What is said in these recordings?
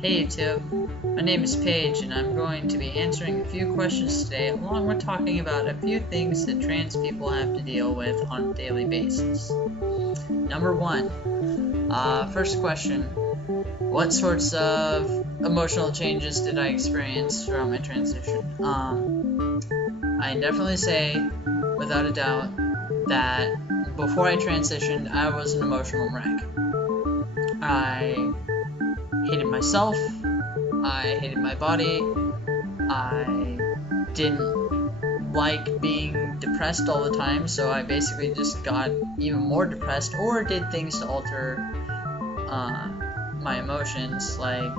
Hey YouTube, my name is Paige and I'm going to be answering a few questions today along with talking about a few things that trans people have to deal with on a daily basis. Number 1, first question, what sorts of emotional changes did I experience throughout my transition? I can definitely say, without a doubt, that before I transitioned, I was an emotional wreck. I hated myself, I hated my body, I didn't like being depressed all the time, so I basically just got even more depressed or did things to alter my emotions, like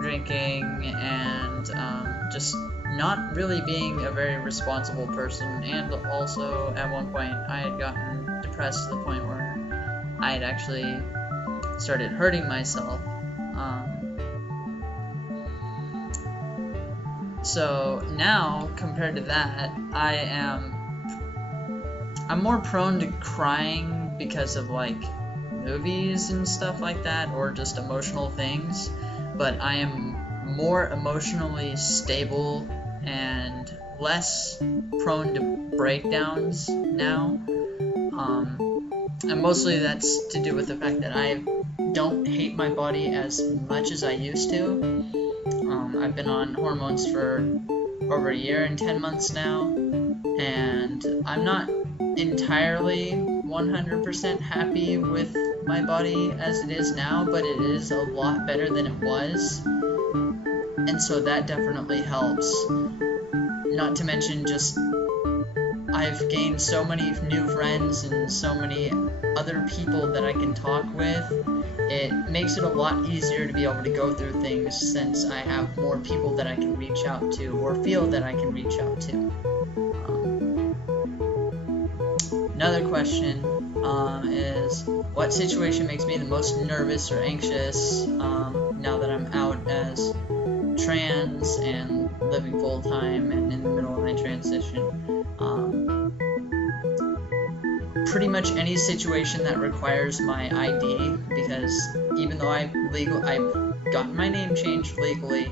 drinking and just not really being a very responsible person. And also at one point I had gotten depressed to the point where I had actually started hurting myself. So now, compared to that, I'm more prone to crying because of like movies and stuff like that, or just emotional things, but I am more emotionally stable and less prone to breakdowns now. And mostly that's to do with the fact that I don't hate my body as much as I used to. I've been on hormones for over a year and 10 months now, and I'm not entirely 100% happy with my body as it is now, but it is a lot better than it was, and so that definitely helps. Not to mention, just I've gained so many new friends and so many other people that I can talk with. It makes it a lot easier to be able to go through things since I have more people that I can reach out to, or feel that I can reach out to. Another question is, what situation makes me the most nervous or anxious now that I'm out as trans and living full-time and in the middle of my transition? Pretty much any situation that requires my ID, because even though I've gotten my name changed legally,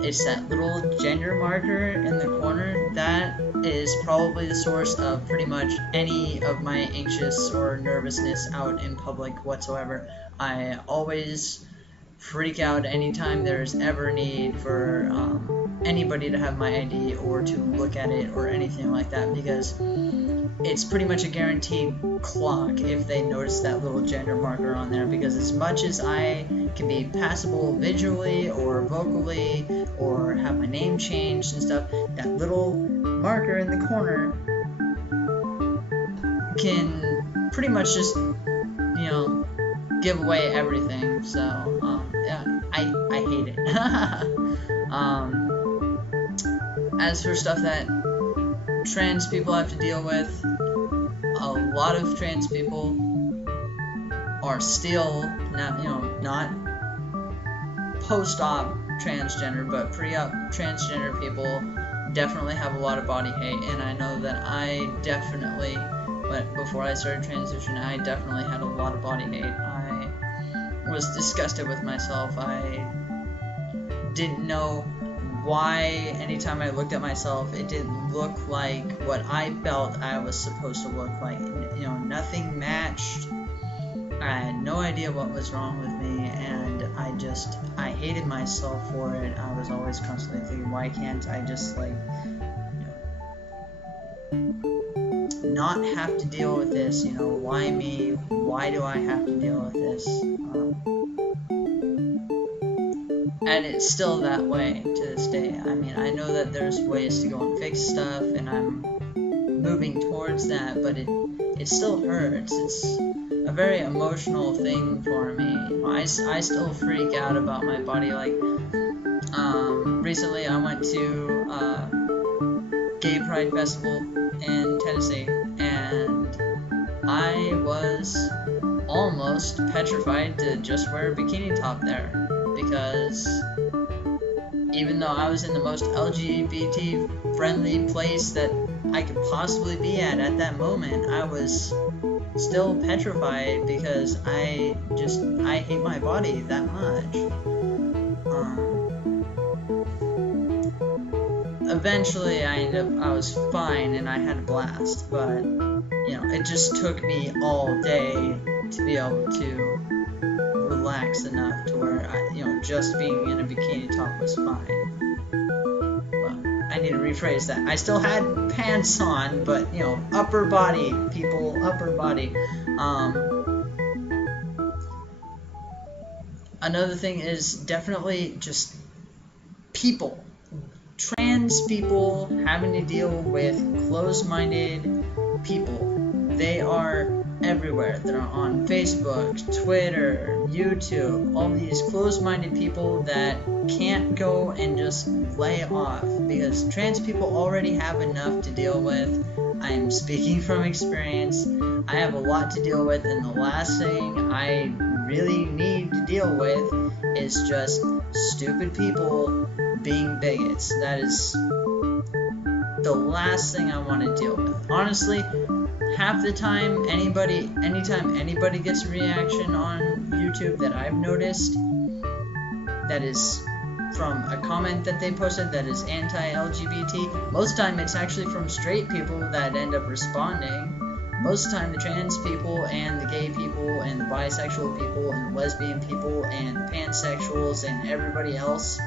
it's that little gender marker in the corner that is probably the source of pretty much any of my anxious or nervousness out in public whatsoever. I always freak out anytime there's ever a need for anybody to have my ID or to look at it or anything like that, because it's pretty much a guaranteed clock if they notice that little gender marker on there, because as much as I can be passable visually or vocally or have my name changed and stuff, that little marker in the corner can pretty much just, give away everything. So, yeah, I hate it. As for stuff that trans people have to deal with, a lot of trans people are still not post-op transgender, but pre-op transgender people definitely have a lot of body hate, and I know that I definitely, but before I started transition, I definitely had a lot of body hate. I was disgusted with myself. I didn't know why anytime I looked at myself it didn't look like what I felt I was supposed to look like. Nothing matched. I had no idea what was wrong with me, and I hated myself for it. I was always constantly thinking, why can't I just not have to deal with this? Why me? Why do I have to deal with this? And it's still that way to this day. I mean, I know that there's ways to go and fix stuff, and I'm moving towards that, but it still hurts. It's a very emotional thing for me. I still freak out about my body. Like, recently I went to Gay Pride Festival in Tennessee, and I was almost petrified to just wear a bikini top there, because even though I was in the most LGBT friendly place that I could possibly be at that moment, I was still petrified because I hate my body that much. Eventually I was fine and I had a blast, but you know, it just took me all day to be able to relax enough to where just being in a bikini top was fine. Well, I need to rephrase that. I still had pants on, but upper body, people, upper body. Another thing is definitely just people. Trans people having to deal with closed-minded people. They are everywhere. They're on Facebook, Twitter, YouTube, all these closed-minded people that can't go and just lay off because trans people already have enough to deal with. I am speaking from experience. I have a lot to deal with, and the last thing I really need to deal with is just stupid people being bigots. That is the last thing I want to deal with. Honestly, half the time, anytime anybody gets a reaction on YouTube that I've noticed, that is from a comment that they posted that is anti-LGBT, most of the time it's actually from straight people that end up responding. Most of the time the trans people and the gay people and the bisexual people and the lesbian people and the pansexuals and everybody else,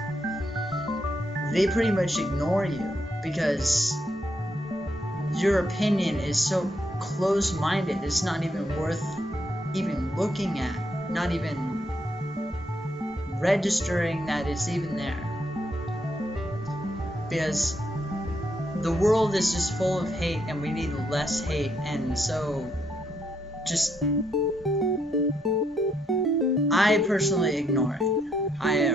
they pretty much ignore you because your opinion is so close-minded. It's not even worth even looking at, not even registering that it's even there, because the world is just full of hate and we need less hate, and so just I personally ignore it.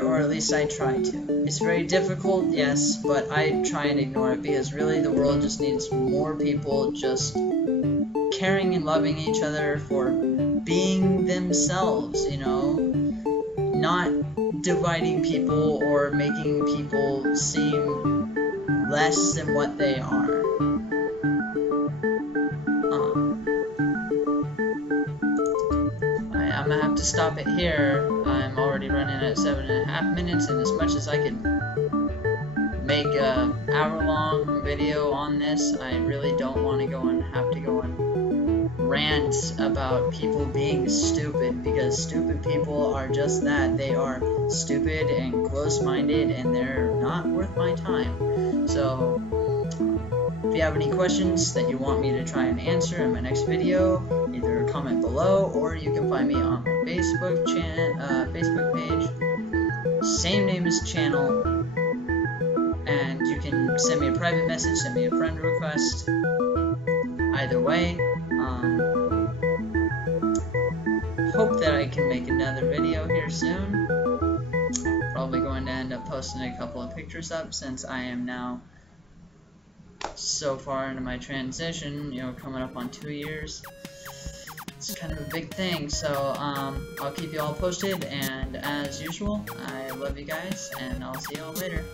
Or at least I try to. It's very difficult, yes, but I try and ignore it because really the world just needs more people just caring and loving each other for being themselves, not dividing people or making people seem less than what they are. I'm gonna have to stop it here. I'm already running at 7.5 minutes, and as much as I could make a hour-long video on this, I really don't want to have to go and rant about people being stupid, because stupid people are just that. They are stupid and close-minded, and they're not worth my time. So if you have any questions that you want me to try and answer in my next video, either comment below or you can find me on my Facebook page, same name as channel, and you can send me a private message, send me a friend request. Either way, hope that I can make another video here soon. Probably going to end up posting a couple of pictures up since I am now so far into my transition, coming up on 2 years. It's kind of a big thing, so I'll keep you all posted, and as usual, I love you guys, and I'll see you all later.